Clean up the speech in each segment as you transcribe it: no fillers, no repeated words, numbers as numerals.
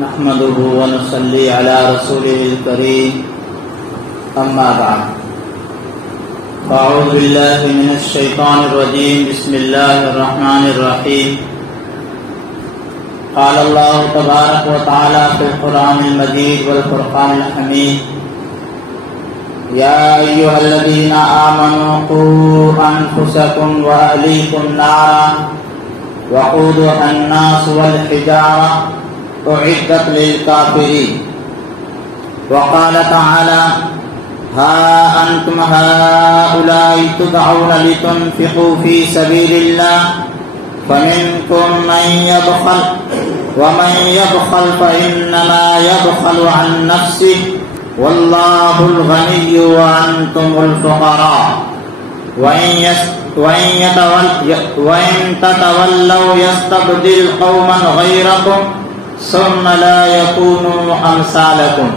نحمده ونصلي على رسوله الكريم أما بعد فأعوذ بالله من الشيطان الرجيم بسم الله الرحمن الرحيم قال الله تبارك وتعالى في القرآن المجيد والفرقان الحميد يا أيها الذين آمنوا قوا أنفسكم وأهليكم نارا وقودها الناس والحجارة أعدت للكافرين وقال تعالى ها أنتم هؤلاء تدعون لتنفقوا في سبيل الله فمنكم من يبخل ومن يبخل فإنما يبخل عن نفسه والله الغني وأنتم الفقراء وإن تتولوا يستبدل قوما غيركم ثم لا يكونوا أمثالكم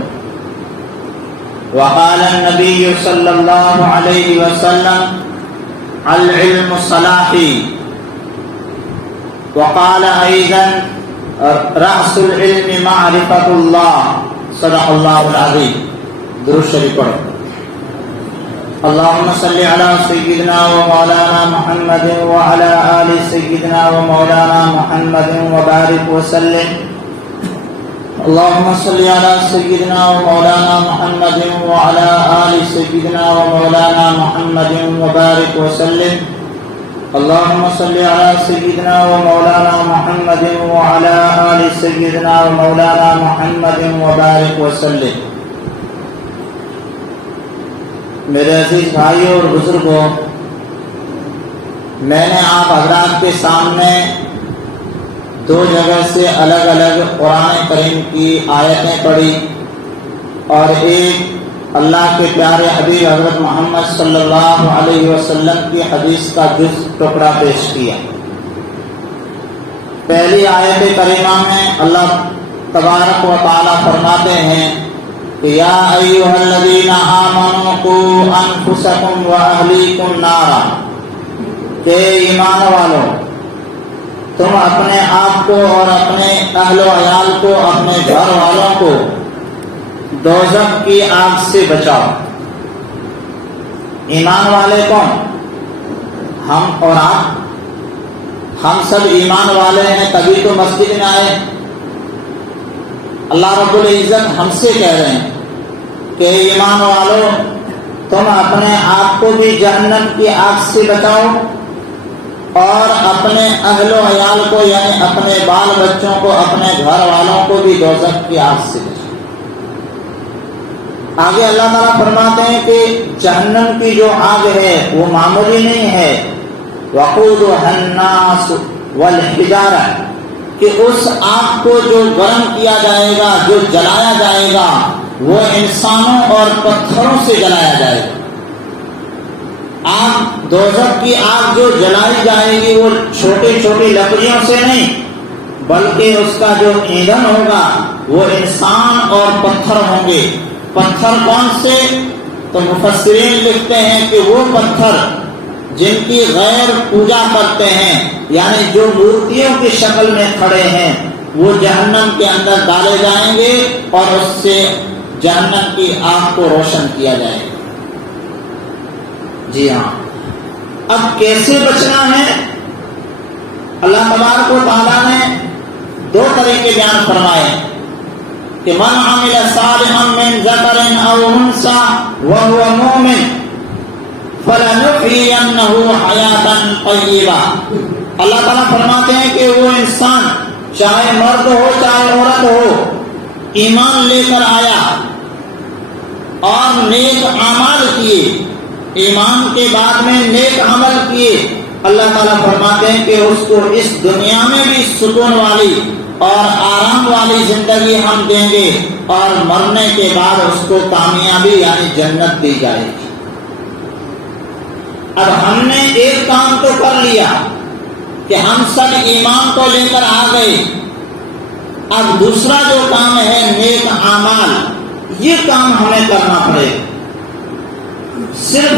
وقال النبي صلى الله عليه وسلم العلم صلاحي وقال أيضا رأس العلم معرفة الله صدق الله العظيم درود شریف پڑھو اللهم صل على سيدنا ومولانا محمد وعلى آل سيدنا ومولانا محمد وبارك وسلم اللهم صل على سيدنا ومولانا محمد وعلى آل سيدنا ومولانا محمد وبارك وسلم اللهم صل على سيدنا ومولانا محمد وعلى آل سيدنا ومولانا محمد وبارك وسلم میرے عزیز بھائیوں اور بزرگوں، میں نے آپ حضرات کے سامنے دو جگہ سے الگ الگ قرآن کریم کی آیتیں پڑھی اور ایک اللہ کے پیارے حبیب حضرت محمد صلی اللہ علیہ وسلم کی حدیث کا جز ٹکڑا پیش کیا۔ پہلی آیت کریمہ میں اللہ تبارک و تعالی فرماتے ہیں کہ یا ایھا الذین آمنوا قوا انفسکم واہلیکم نارا، کہ ایمان والوں تم اپنے آپ کو اور اپنے اہل و عیال کو، اپنے گھر والوں کو دوزخ کی آگ سے بچاؤ۔ ایمان والے کون؟ ہم اور آپ، ہم سب ایمان والے ہیں تبھی تو مسجد میں آئے۔ اللہ رب العزت ہم سے کہہ رہے ہیں کہ ایمان والوں تم اپنے آپ کو بھی جہنم کی آگ سے بچاؤ اور اپنے اہل و عیال کو، یعنی اپنے بال بچوں کو، اپنے گھر والوں کو بھی دوزخ کی آگ سے بچاؤ۔ آگے اللہ تعالیٰ فرماتے ہیں کہ جہنم کی جو آگ ہے وہ معمولی نہیں ہے، وقودها الناس والحجارہ، کہ اس آگ کو جو گرم کیا جائے گا، جو جلایا جائے گا، وہ انسانوں اور پتھروں سے جلایا جائے گا۔ آگ، دوزخ کی آگ جو جلائی جائے گی وہ چھوٹی چھوٹی لکڑیوں سے نہیں، بلکہ اس کا جو ایندھن ہوگا وہ انسان اور پتھر ہوں گے۔ پتھر کون سے؟ تو مفسرین لکھتے ہیں کہ وہ پتھر جن کی غیر پوجا کرتے ہیں، یعنی جو مورتیوں کی شکل میں کھڑے ہیں، وہ جہنم کے اندر ڈالے جائیں گے اور اس سے جہنم کی آگ کو روشن کیا جائے گا۔ جی ہاں، اب کیسے بچنا ہے؟ اللہ تبارک و تعالیٰ نے دو طریقے بیان فرمائے کہ من عمل صالحا من ذکر او انثى وهو مؤمن فلنحيينه حیاۃ طیبہ۔ اللہ تعالیٰ فرماتے ہیں کہ وہ انسان چاہے مرد ہو چاہے عورت ہو، ایمان لے کر آیا اور نیک اعمال کیے، ایمان کے بعد میں نیک عمل کیے، اللہ تعالیٰ فرماتے ہیں کہ اس کو اس دنیا میں بھی سکون والی اور آرام والی زندگی ہم دیں گے اور مرنے کے بعد اس کو کامیابی یعنی جنت دی جائے گی۔ اب ہم نے ایک کام تو کر لیا کہ ہم سب ایمان کو لے کر آ گئے، اب دوسرا جو کام ہے نیک اعمال، یہ کام ہمیں کرنا پڑے گا۔ صرف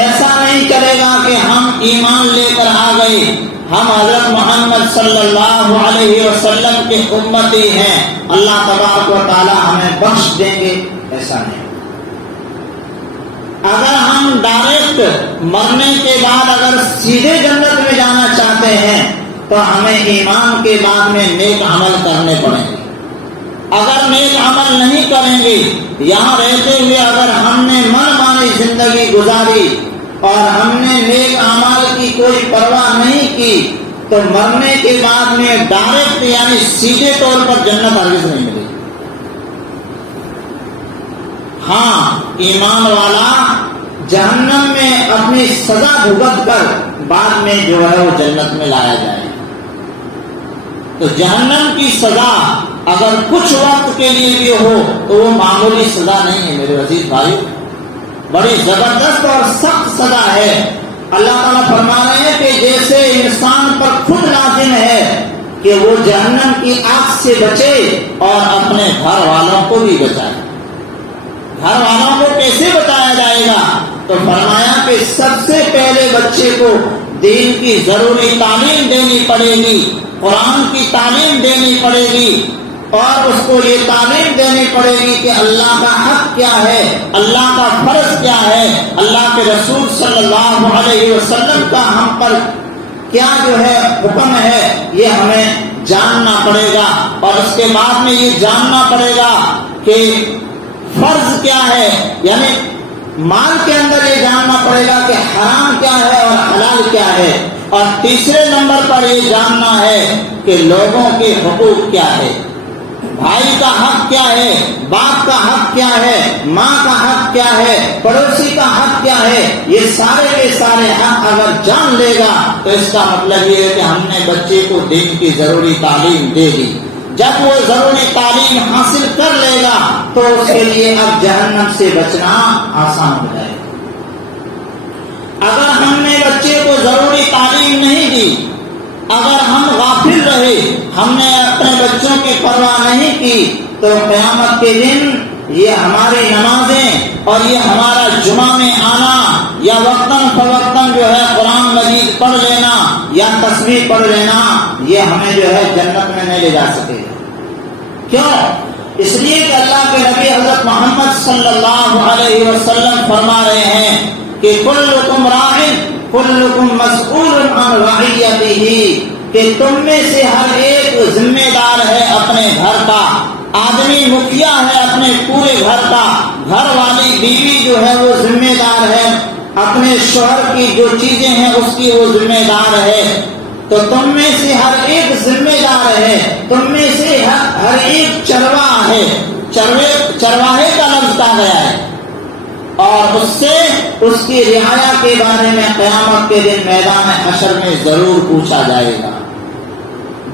ایسا نہیں چلے گا کہ ہم ایمان لے کر آ گئے، ہم حضرت محمد صلی اللہ علیہ وسلم کے امتی ہیں، اللہ تبارک و تعالی ہمیں بخش دیں گے، ایسا نہیں۔ اگر ہم ڈائریکٹ مرنے کے بعد اگر سیدھے جنت میں جانا چاہتے ہیں تو ہمیں ایمان کے بعد میں نیک عمل کرنے پڑیں گے۔ اگر نیک عمل نہیں کریں گے، یہاں رہتے ہوئے اگر ہم نے من مانی زندگی گزاری اور ہم نے نیک اعمال کی کوئی پرواہ نہیں کی تو مرنے کے بعد میں ڈائریکٹ یعنی سیدھے طور پر جنت ہرگز نہیں ملے گی۔ ہاں، ایمان والا جہنم میں اپنی سزا بھگت کر بعد میں جو ہے وہ جنت میں لایا جائے۔ تو جہنم کی سزا اگر کچھ وقت کے لیے بھی ہو تو وہ معمولی سزا نہیں ہے میرے عزیز بھائی، بڑی زبردست اور سخت سزا ہے۔ اللہ تعالیٰ فرما رہے ہیں کہ جیسے انسان پر خود لازم ہے کہ وہ جہنم کی آگ سے بچے اور اپنے گھر والوں کو بھی بچائے۔ گھر والوں کو کیسے بتایا جائے گا؟ تو فرمایا کہ سب سے پہلے بچے کو دین کی ضروری تعلیم دینی پڑے گی، قرآن کی تعلیم دینی پڑے گی، اور اس کو یہ تعلیم دینی پڑے گی کہ اللہ کا حق کیا ہے، اللہ کا فرض کیا ہے، اللہ کے رسول صلی اللہ علیہ وسلم کا ہم پر کیا جو ہے حکم ہے، یہ ہمیں جاننا پڑے گا۔ اور اس کے بعد میں یہ جاننا پڑے گا کہ فرض کیا ہے، یعنی مال کے اندر یہ جاننا پڑے گا کہ حرام کیا ہے اور حلال کیا ہے، اور تیسرے نمبر پر یہ جاننا ہے کہ لوگوں کے حقوق کیا ہے، بھائی کا حق کیا ہے، باپ کا حق کیا ہے، ماں کا حق کیا ہے، پڑوسی کا حق کیا ہے۔ یہ سارے کے سارے حق اگر جان لے گا تو اس کا مطلب یہ ہے کہ ہم نے بچے کو دین کی ضروری تعلیم دے دی۔ جب وہ ضروری تعلیم حاصل کر لے گا تو اس کے لیے اب جہنم سے بچنا آسان ہو جائے گا۔ اگر ہم نے بچے کو ضروری تعلیم نہیں دی، اگر ہم غافل رہے، ہم نے اپنے بچوں کی پرواہ نہیں کی، تو قیامت کے دن یہ ہماری نمازیں اور یہ ہمارا جمعہ میں آنا یا وقتاً فوقتاً جو ہے قرآن مجید پڑھ لینا یا تسبیح پڑھ لینا، یہ ہمیں جو ہے جنت میں نہیں لے جا سکے گا۔ کیوں؟ اس لیے کہ اللہ کے نبی حضرت محمد صلی اللہ علیہ وسلم فرما رہے ہیں کہ کلکم راع کلکم مسئول عن رعیتہ، کہ تم میں سے ہر ایک ذمہ دار ہے اپنے گھر کا۔ آدمی مکھیا ہے اپنے پورے گھر کا، گھر والی بیوی جو ہے وہ ذمہ دار ہے، اپنے شوہر کی جو چیزیں ہیں اس کی وہ ذمہ دار ہے۔ تو تم میں سے ہر ایک ذمہ دار ہے، تم میں سے ہر ایک چرواہ ہے۔ چرواہے کا لفظ کہا گیا ہے، اور اس سے اس کی رعایا کے بارے میں قیامت کے دن میدان حشر میں ضرور پوچھا جائے گا۔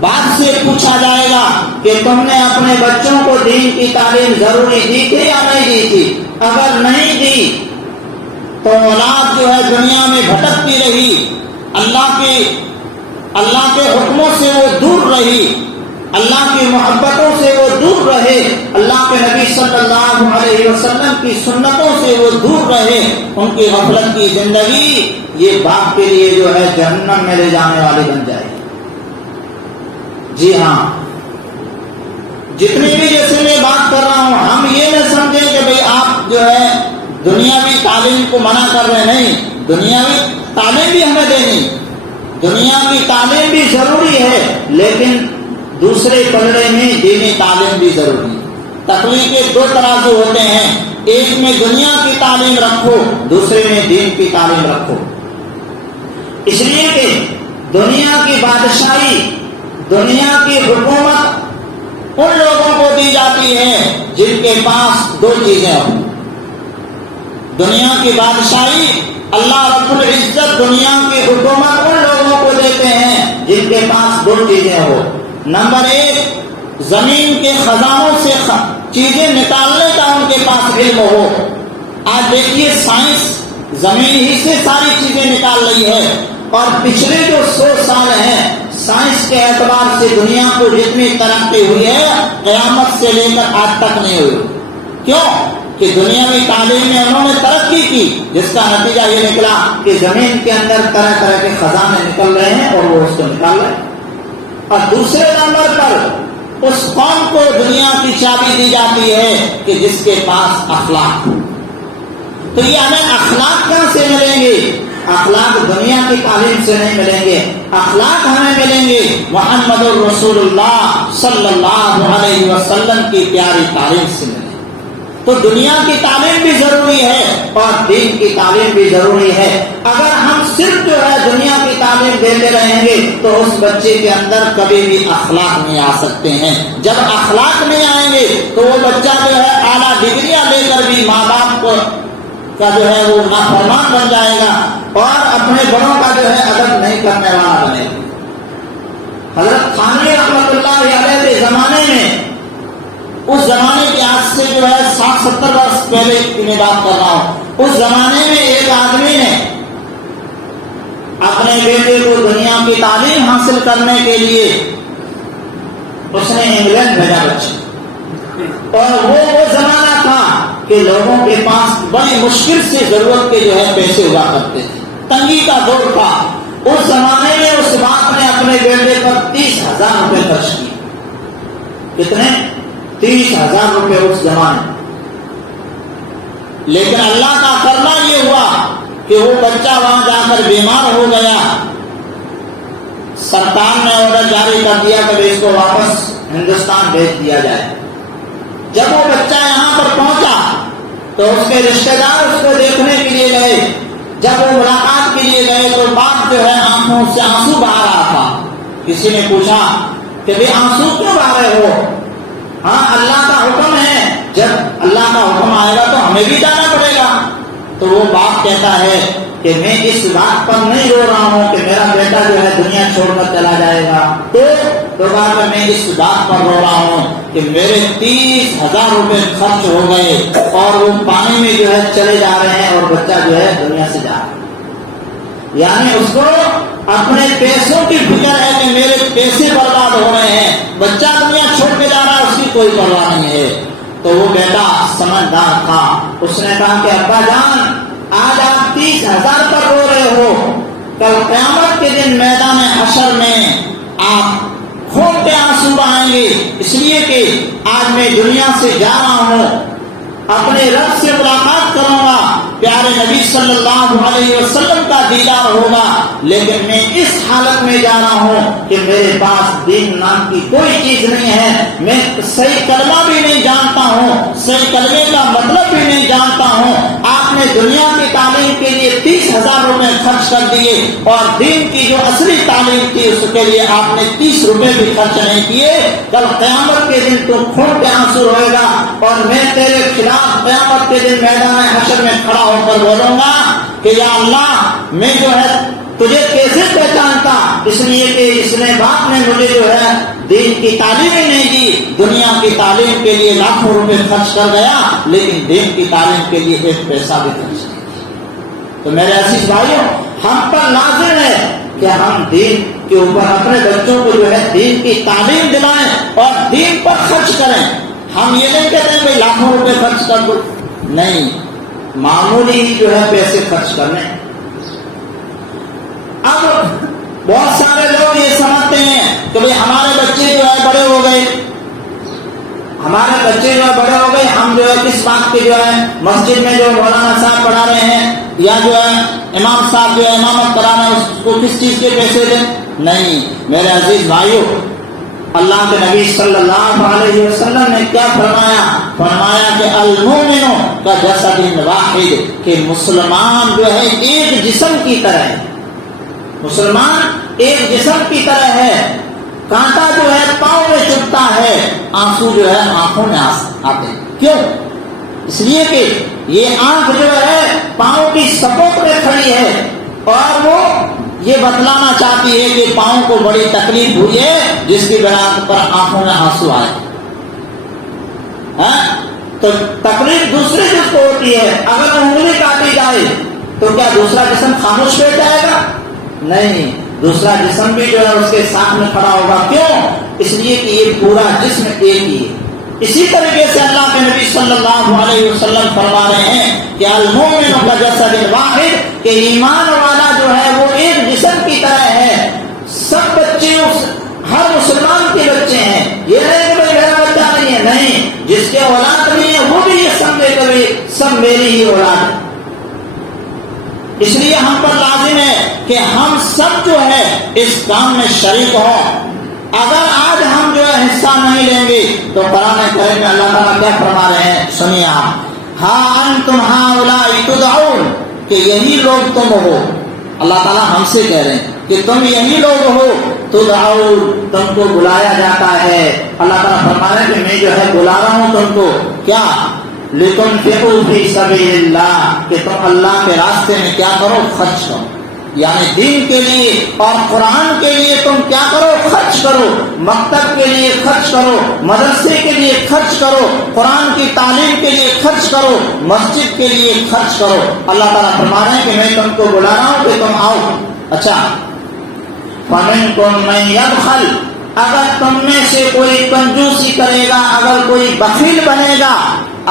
بعد سے پوچھا جائے گا کہ تم نے اپنے بچوں کو دین کی تعلیم ضروری دی تھی یا نہیں دی تھی؟ اگر نہیں دی تو اولاد جو ہے دنیا میں بھٹکتی رہی، اللہ کے حکموں سے وہ دور رہی، اللہ کی محبتوں سے وہ دور رہے، اللہ کے نبی صلی اللہ علیہ وسلم کی سنتوں سے وہ دور رہے، ان کی غفلت کی زندگی یہ باپ کے لیے جو ہے جہنم میں لے جانے والی بن جائے۔ جی ہاں، جتنی بھی جیسے میں بات کر رہا ہوں، ہم یہ نہ سمجھیں کہ بھئی آپ جو ہے دنیاوی تعلیم کو منع کر رہے، نہیں، دنیاوی تعلیم بھی ہمیں دینی، دنیا کی تعلیم بھی ضروری ہے، لیکن دوسرے پلڑے میں دینی تعلیم بھی ضروری ہے۔ تقوی کے دو ترازو ہوتے ہیں، ایک میں دنیا کی تعلیم رکھو، دوسرے میں دین کی تعلیم رکھو۔ اس لیے کہ دنیا کی بادشاہی، دنیا کی حکومت ان لوگوں کو دی جاتی ہے جن کے پاس دو چیزیں ہوں۔ دنیا کی بادشاہی اللہ رب العزت دنیا کی حکومت ان لوگوں کو دیتے ہیں جن کے پاس دو چیزیں ہو۔ نمبر ایک، زمین کے خزانوں سے چیزیں نکالنے کا ان کے پاس علم ہو۔ آج دیکھیے سائنس زمین ہی سے ساری چیزیں نکال رہی ہے، اور پچھلے جو 100 سال ہیں سائنس کے اعتبار سے دنیا کو جتنی ترقی ہوئی ہے قیامت سے لے کر آج تک نہیں ہوئی۔ کیوں؟ کہ دنیاوی تعلیم میں انہوں نے ترقی کی، جس کا نتیجہ یہ نکلا کہ زمین کے اندر طرح طرح کے خزانے نکل رہے ہیں اور وہ اس کو نکال رہے ہیں۔ اور دوسرے نمبر پر اس قوم کو دنیا کی چابی دی جاتی ہے کہ جس کے پاس اخلاق۔ تو یہ ہمیں اخلاق کہاں سے ملیں گے؟ اخلاق دنیا کی تعلیم سے نہیں ملیں گے، اخلاق ہمیں ملیں گے محمد الرسول اللہ صلی اللہ علیہ وسلم کی پیاری تعلیم سے ملیں گے۔ تو دنیا کی تعلیم بھی ضروری ہے اور دین کی تعلیم بھی ضروری ہے۔ اگر ہم صرف جو ہے دنیا کی تعلیم دیتے رہیں گے تو اس بچے کے اندر کبھی بھی اخلاق نہیں آ سکتے ہیں۔ جب اخلاق نہیں آئیں گے تو وہ بچہ جو ہے اعلیٰ ڈگریاں لے کر بھی ماں باپ کو کا جو ہے وہ نافرمان بن جائے گا اور اپنے بڑوں کا جو ہے ادب نہیں کرنے والا بنے گا۔ حضرت تھانوی رحمۃ اللہ علیہ کے زمانے میں، اس زمانے کے آج سے جو ہے 60-70 برس پہلے کی میں بات کر رہا ہوں، اس زمانے میں ایک آدمی نے اپنے بیٹے کو دنیا کی تعلیم حاصل کرنے کے لیے اس نے انگلینڈ بھیجا بچے، اور وہ زمانہ تھا کہ لوگوں کے پاس بڑی مشکل سے ضرورت کے جو ہے پیسے ہوا کرتے تھے، تنگی کا دور تھا۔ اس زمانے میں اس باپ نے اپنے بیٹے پر 30,000 روپے خرچ کیے۔ کتنے؟ 30,000 روپے اس زمانے میں۔ لیکن اللہ کا کرنا یہ ہوا کہ وہ بچہ وہاں جا کر بیمار ہو گیا۔ سرکار نے آرڈر جاری کر دیا کہ اس کو واپس ہندوستان بھیج دیا جائے۔ جب وہ بچہ یہاں پر پہنچا تو اس کے رشتہ دار اس کو دیکھنے کے لیے گئے۔ جب وہ ملاقات کے لیے گئے تو باپ جو ہے آنکھوں سے آنسو بہا رہا تھا۔ کسی نے پوچھا کہ بھئی آنسو کیوں بہا رہے ہو؟ ہاں اللہ کا حکم ہے، جب اللہ کا حکم آئے گا تو ہمیں بھی جانا پڑے گا۔ تو وہ باپ کہتا ہے کہ میں اس بات پر نہیں رو رہا ہوں کہ میرا بیٹا جو ہے دنیا چھوڑ کر چلا جائے گا، تو بات میں اس بات پر رو رہا ہوں کہ میرے 30,000 روپے خرچ ہو گئے اور وہ پانی میں جو ہے چلے جا رہے ہیں اور بچہ جو ہے دنیا سے جا رہا ہے۔ یعنی اس کو اپنے پیسوں کی فکر ہے کہ میرے پیسے برباد ہو رہے ہیں، بچہ دنیا چھوڑ کے جا رہا ہے، اس کی کوئی پرواہ نہیں ہے۔ تو وہ بیٹا سمجھدار تھا، اس نے کہا کہ ابا جان آج آپ 30,000 پر رو رہے ہو، کل قیامت کے دن میدان حشر میں آپ خون کے آنسو بہائیں گے، اس لیے کہ آج میں دنیا سے جا رہا ہوں، اپنے رب سے ملاقات کروں گا، پیارے نبی صلی اللہ علیہ وسلم کا دیدار ہوگا، لیکن میں اس حالت میں جا رہا ہوں کہ میرے پاس دین نام کی کوئی چیز نہیں ہے، میں صحیح کلمہ بھی نہیں جانتا ہوں، صحیح کلمے کا مطلب بھی نہیں جانتا ہوں۔ آپ نے دنیا کی تعلیم کے لیے 30,000 روپے خرچ کر دیے اور دین کی جو اصلی تعلیم تھی اس کے لیے آپ نے 30 روپے بھی خرچ نہیں کیے۔ کل قیامت کے دن تو خون کے آنسو روئے گا اور میں تیرے خلاف قیامت کے دن میدان حشر میں کھڑا ہو کر بولوں گا کہ یا اللہ میں جو ہے تجھے کیسے پہچانتا، اس لیے کہ اس نے باپ نے مجھے جو ہے دین کی تعلیم ہی نہیں دی، دنیا کی تعلیم کے لیے لاکھوں روپے خرچ کر گیا لیکن دین کی تعلیم کے لیے ایک پیسہ بھی خرچ نہیں۔ تو میرے عزیز بھائیوں، ہم پر لازم ہے کہ ہم دین کے اوپر اپنے بچوں کو جو ہے دین کی تعلیم دلائیں اور دین پر خرچ کریں۔ ہم یہ نہیں کہتے ہیں کہ لاکھوں روپے خرچ کر دو، نہیں، معمولی ہی جو ہے پیسے خرچ کرنے۔ اب بہت سارے لوگ یہ سمجھتے ہیں کہ بھئی ہمارے بچے جو ہے بڑے ہو گئے، ہمارے بچے جو ہے بڑے ہو گئے، ہم جو ہے کس بات کے جو ہے مسجد میں جو مولانا صاحب پڑھا رہے ہیں یا جو ہے امام صاحب جو ہے امامت کرا رہے ہیں اس کو کس چیز کے پیسے دیں؟ نہیں میرے عزیز بھائیوں، اللہ کے نبی صلی اللہ علیہ وسلم نے کیا فرمایا؟ فرمایا کہ المومن کا جسد واحد، کہ مسلمان جو ہے ایک جسم کی طرح ہے، مسلمان ایک جسم کی طرح ہے۔ کانٹا جو ہے پاؤں میں چبھتا ہے، آنسو جو ہے آنکھوں میں آتے ہیں۔ کیوں؟ اس لیے کہ یہ آنکھ جو ہے پاؤں کی سپورٹ میں کھڑی ہے اور وہ یہ بتلانا چاہتی ہے کہ پاؤں کو بڑی تکلیف ہوئی ہے جس کی بنا پر آنکھوں میں آنسو آئے۔ تو تکلیف دوسرے جسم کو ہوتی ہے، اگر انگلی کاٹی جائے تو کیا دوسرا جسم خاموش بیٹھ جائے گا؟ نہیں، دوسرا جسم بھی جو ہے اس کے ساتھ میں کھڑا ہوگا۔ کیوں؟ اس لیے کہ یہ پورا جسم ایک ہی ہے۔ اسی طریقے سے اللہ کے نبی صلی اللہ علیہ وسلم فرما رہے ہیں کہ المؤمن کجسد واحد، کہ ایمان والا جو ہے وہ ایک جسم کی طرح ہے. سب بچے ہر مسلمان کے بچے ہیں، یہ نہیں کہ میرا بچہ نہیں ہے، نہیں، جس کے اولاد نہیں ہے وہ بھی یہ سمجھے کبھی سب میری ہی اولاد ہے. اس لیے ہم پر لازم ہے کہ ہم سب جو ہے اس کام میں شریک ہوں. اگر آج ہم جو ہے حصہ نہیں لیں گے تو قرآن کریم میں اللہ تعالیٰ کیا فرما رہے ہیں سنیے آپ، ہاں انتم ہؤلاء تدعون، کہ یہی لوگ تم ہو. اللہ تعالیٰ ہم سے کہہ رہے ہیں کہ تم یہی لوگ ہو، تدعون، تم کو بلایا جاتا ہے. اللہ تعالیٰ فرما رہے ہیں کہ میں جو ہے بلا رہا ہوں تم کو، کیا؟ لتنفقوا فی سبیل اللہ، کہ تم اللہ کے راستے میں کیا کرو؟ خرچ کرو. یعنی دین کے لیے اور قرآن کے لیے تم کیا کرو؟ خرچ کرو. مکتب کے لیے خرچ کرو، مدرسے کے لیے خرچ کرو، قرآن کی تعلیم کے لیے خرچ کرو، مسجد کے لیے خرچ کرو. اللہ تعالیٰ فرما رہے ہیں کہ میں تم کو بلا رہا ہوں کہ تم آؤ. اچھا، فَمِنْكُمْ مَنْ يَبْخَلْ، اگر تم میں سے کوئی کنجوسی کرے گا، اگر کوئی بخیل بنے گا،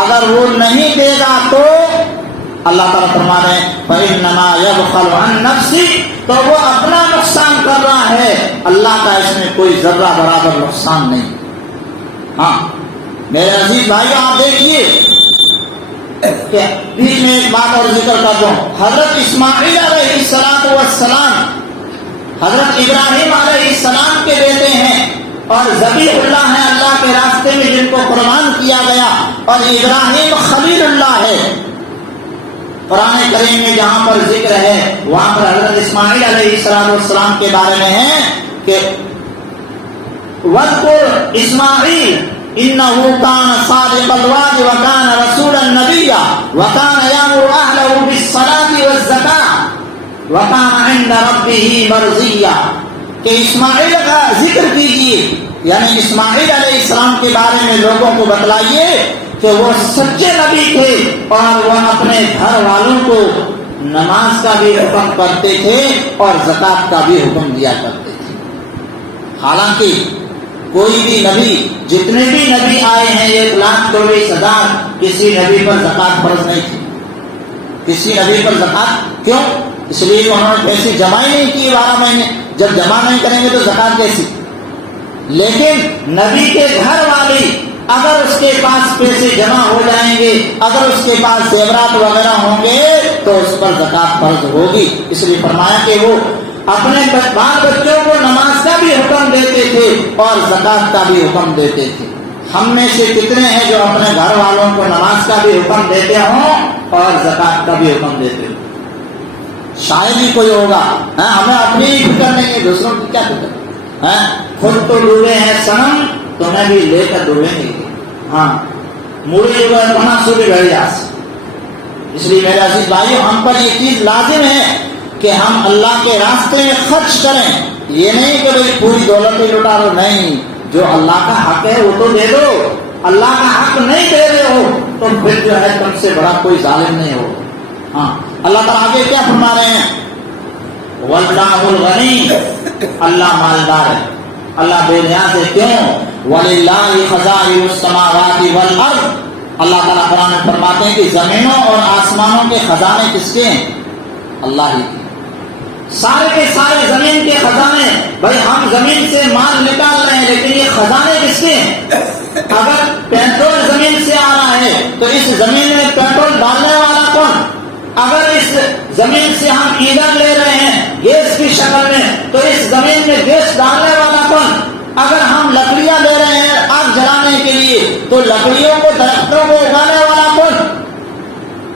اگر وہ نہیں دے گا تو اللہ تعالیٰ فرما رہے ہیں فَإِنَّمَا يَبْخَلُ عَن نَفْسِهِ، تو وہ اپنا نقصان کر رہا ہے، اللہ کا اس میں کوئی ذرہ برابر نقصان نہیں. ہاں میرے عزیز بھائی، آپ دیکھیے کہ بیچ میں ایک بات اور ذکر کر دوں. حضرت اسماعیل علیہ السلام حضرت ابراہیم علیہ السلام کے بیٹے ہیں اور ذبیح اللہ ہیں اللہ کے راستے میں جن کو قربان کیا گیا، اور ابراہیم خلیل اللہ ہے. قرآن کریم میں جہاں پر ذکر ہے وہاں پر حضرت اسماعیل علیہ السلام کے بارے میں ہے کہ وَاذْكُرْ اسماعیل إِنَّهُ كَانَ صَادِقَ الْوَعْدِ وَكَانَ رَسُولًا نَبِيًّا وَكَانَ يَأْمُرُ أَهْلَهُ بِالصَّلَاةِ وَالزَّكَاةِ وَكَانَ عِندَ رَبِّهِ مَرْضِيًّا، کہ اسماعیل کا ذکر کیجیے، یعنی اسماعیل علیہ السلام کے بارے میں لوگوں کو بتلائیے کہ وہ سچے نبی تھے اور وہ اپنے گھر والوں کو نماز کا بھی حکم کرتے تھے اور زکوٰۃ کا بھی حکم دیا کرتے تھے. حالانکہ کوئی بھی نبی، جتنے بھی نبی آئے ہیں 1,24,000، کسی نبی پر زکوٰۃ فرض نہیں تھی. کسی نبی پر زکوٰۃ کیوں؟ اس لیے کہ انہوں نے پیسے جمع ہی نہیں کی 12 مہینے. جب جمع نہیں کریں گے تو زکوٰۃ کیسی؟ لیکن نبی کے گھر والی اگر اس کے پاس پیسے جمع ہو جائیں گے، اگر اس کے پاس زیورات وغیرہ ہوں گے تو اس پر زکوٰۃ فرض ہوگی. اس لیے فرمایا کہ وہ اپنے بال بچوں کو نماز کا بھی حکم دیتے تھے اور زکوٰۃ کا بھی حکم دیتے تھے. ہم میں سے کتنے ہیں جو اپنے گھر والوں کو نماز کا بھی حکم دیتے ہوں اور زکوٰۃ کا بھی حکم دیتے ہوں؟ شاید ہی کوئی ہوگا. ہمیں اپنی ہی فکر نہیں ہے، دوسروں کی کیا فکر؟ خود تو ڈوبے ہیں صنم، تمہیں بھی لے کر ڈوبیں گے. ہاں موڑی جو ہے کہاں سے بھی گھر جاس. اس لیے میرے عزیز بھائیو، ہم پر یہ چیز لازم ہے کہ ہم اللہ کے راستے میں خرچ کریں. یہ نہیں کہ بھائی پوری دولت ہی لٹا دو، نہیں، جو اللہ کا حق ہے وہ تو دے دو. اللہ کا حق نہیں دے رہے ہو تو پھر جو ہے تم سے بڑا کوئی ظالم نہیں ہو. ہاں اللہ تعالیٰ آگے کیا فرما رہے ہیں؟ واللہ الغنی، اللہ مالدار ہے، اللہ بے نیاز ہے. کیوں؟ وَلِلَّهِ خَزَائِنُ السَّمَاوَاتِ وَالْأَرْضِ، اللہ تعالیٰ قرآن میں فرماتے ہیں کہ زمینوں اور آسمانوں کے خزانے کس کے ہیں؟ اللہ ہی کے. سارے کے سارے زمین کے خزانے. بھائی ہم زمین سے مال نکال رہے ہیں لیکن یہ خزانے کس کے ہیں؟ اگر پیٹرول زمین سے آ رہا ہے تو اس زمین میں پیٹرول ڈالنے والا کون؟ اگر اس زمین سے ہم ایندھن لے رہے ہیں گیس کی شکل میں تو اس زمین میں گیس ڈالنے والا کون؟ اگر ہم لکڑیاں لے رہے ہیں آگ جلانے کے لیے تو لکڑیوں کو، درختوں کو اگانے والا کون؟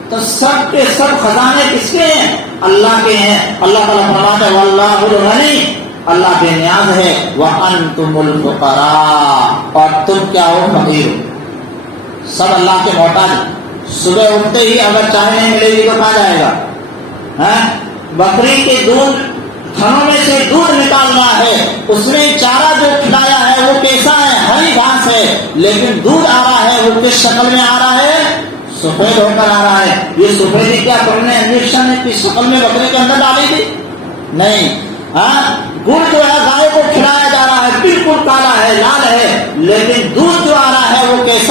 تو سب کے سب خزانے کس کے ہیں؟ اللہ کے ہیں. اللہ تعالیٰ فرماتا ہے واللہ الغنی، اللہ بے نیاز ہے، وانتم الفقراء، اور تم کیا ہو؟ فقیر ہو. سب اللہ کے محتاج. صبح اٹھتے ہی اگر چائے نہیں ملے گی تو کہاں جائے گا؟ بکری کے دودھ تھنوں میں سے دودھ نکال رہا ہے، اس نے چارہ جو کھلایا ہے وہ کیسا ہے؟ ہری گھاس ہے، لیکن دودھ آ رہا ہے وہ کس شکل میں آ رہا ہے؟ سفید ہو کر آ رہا ہے. یہ سفیدی کیا تم نے انجیکشن کی شکل میں بکرے کے اندر ڈالی تھی؟ نہیں. گڑ جو ہے گائے کو کھلایا جا رہا ہے، بالکل کالا ہے، لال ہے، لیکن دودھ جو آ رہا ہے وہ کیسا